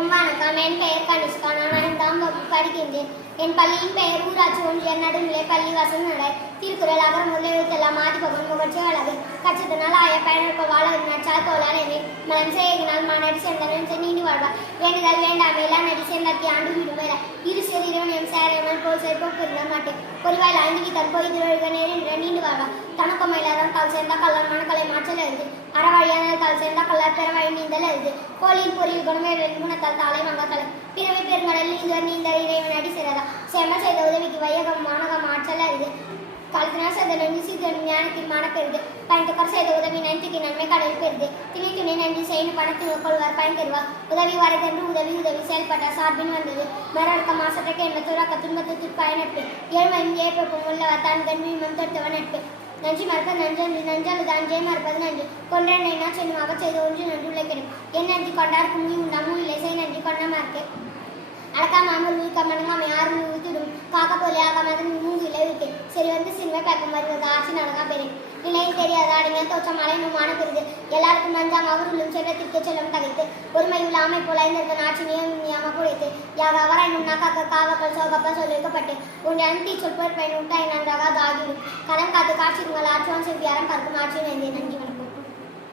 அனைவருக்கும் வணக்கம். என் பெயர் கனிஷ்கா. நான் 5ஆம் வகுப்பு படிக்கின்றேன். என் பள்ளியின் பெயர் ஊராட்சி ஒன்றிய நடுநிலை பள்ளி வசந்தநடை. திருக்குறள் அகர முதல் எழுத்தெல்லாம் ஆதிபகவன் முகர்ச்சி அழகு கச்சத்தினால் ஆய பயனற்க வாழ நச்சால் தோளாலே மனம் செய்யினால் மாநாடு சேர்ந்தவன் நீண்டு வாழ்வார். வேண்டுதல் வேண்டாம் எல்லாம் நடி சேர்ந்தாக்கி ஆண்டு வீடும் வேற இரு சேர் இறைவனையும் சேரவன் போல் சேர்ப்போக்கு இருந்த மாட்டேன் பொறிவாயில் ஐந்து தன் போய் திருவழுக நேரில் நீண்டு வாழ்வார். தனக்கம் இல்லாதான் கால் சேர்ந்தா கல்லார் மனக்கலை மாற்றல் எழுது அறவழியான கால் சேர்ந்தா கல்லார் பெற வழி நீந்தல் எழுது கோழியின் பொறியில் குணமே குணத்தால் தாளை மங்கக்கலை பிறவை பெருங்கடல் நீந்தர் நீந்தர் இறைவன் அடி சேரதா சேம செய்த உதவிக்கு வையகம் மாணகம் ஆற்றல் எழுது காலத்தினால் செய்த நன்றி சீத ஞானத்தில் மானப்பெறுது பயன்துக்கர் செய்த உதவி நன்றிக்கு நன்மை கடல் பெறுது திணை துணை நன்றி செய்து பணத்தில் கொள்வார் பயன் தருவார் உதவி வரதென்று உதவி செயல்பட்ட சார்பின் வந்தது மரக்க மாசத்துக்கு என்ன துறக்க துன்பத்திற்கு பயனற்று ஏழ்மையும் ஏற்பக்கும் உள்ளவர் தான் கண்வி மந்தொடுத்தவன் நட்பு நன்றி மறக்க நன்றி நஞ்சல் நன்றே மறப்பது நன்றி கொன்றனை சென்னுமாக செய்த ஒன்று நன்றி உழைக்கிறேன் என் நன்றி கொண்டாருக்கு மூய் உண்டா மூயிலை செய் நன்றி கொண்ட மார்க்கு அடக்காமல் கமனங்காமை ஆறு ஊத்திடும் காக்க போலியாக மதன் மூங்கிலை விட்டு சரி வந்து சிறுமை பேக்கம் வருவது ஆட்சி நடக்கா பெரிய நிலையில் தெரியாது அடங்கிய தோற்ற மலை நுமான பெறுது எல்லாருக்கும் நஞ்சாம் அவர்களும் செல்வத்திற்கு செல்லும் தகைத்து ஒருமை இல்லாமை போல இந்த ஆட்சி நியம குறைத்து யாக அவராய் நுண்ணா காக்க காவக்கள் சோகப்ப சொல்லிருக்கப்பட்டு உன் அனுப்பி சொற்பொருள் பயன் உண்டாய் நன்றாக ஆகிவிடும் கடன் காத்து காட்சிகள் ஆற்றுவான் செவ்வியாரம் பார்க்கும் ஆட்சி நன்றி நன்றி.